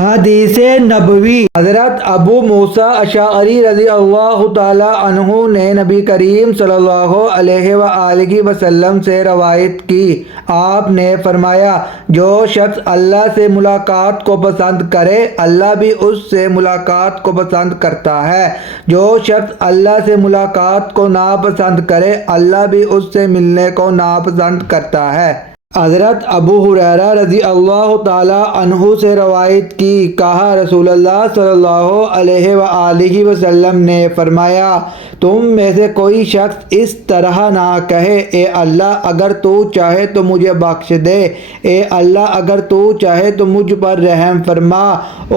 حدیث نبوی حضرت ابو موسیٰ اشعری رضی اللہ تعالی عنہ نے نبی کریم صلی اللہ علیہ وآلہ وسلم سے روایت کی۔ آپ نے فرمایا، جو شخص اللہ سے ملاقات کو پسند کرے اللہ بھی اس سے ملاقات کو پسند کرتا ہے، جو شخص اللہ سے ملاقات کو ناپسند کرے اللہ بھی اس سے ملنے کو ناپسند کرتا ہے۔ حضرت ابو ہریرہ رضی اللہ تعالی عنہ سے روایت کی، کہا رسول اللہ صلی اللہ علیہ وآلہ وسلم نے فرمایا، تم میں سے کوئی شخص اس طرح نہ کہے، اے اللہ اگر تو چاہے تو مجھے بخش دے، اے اللہ اگر تو چاہے تو مجھ پر رحم فرما،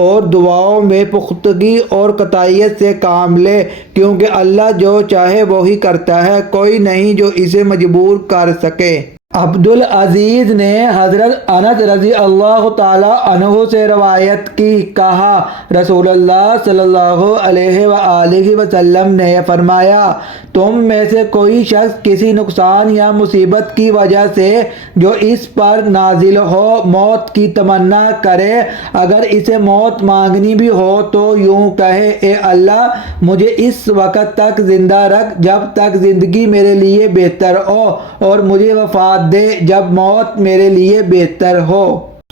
اور دعاؤں میں پختگی اور قطعیت سے کام لے، کیونکہ اللہ جو چاہے وہی کرتا ہے، کوئی نہیں جو اسے مجبور کر سکے۔ عبدالعزیز نے حضرت انس رضی اللہ تعالی عنہ سے روایت کی، کہا رسول اللہ صلی اللہ علیہ وآلہ وسلم نے فرمایا، تم میں سے کوئی شخص کسی نقصان یا مصیبت کی وجہ سے جو اس پر نازل ہو موت کی تمنا کرے، اگر اسے موت مانگنی بھی ہو تو یوں کہے، اے اللہ مجھے اس وقت تک زندہ رکھ جب تک زندگی میرے لیے بہتر ہو، اور مجھے وفات دے جب موت میرے لیے بہتر ہو۔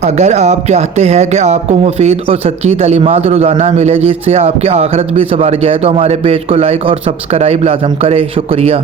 اگر آپ چاہتے ہیں کہ آپ کو مفید اور سچی تعلیمات روزانہ ملے جس سے آپ کی آخرت بھی سنور جائے تو ہمارے پیج کو لائک اور سبسکرائب لازم کریں۔ شکریہ۔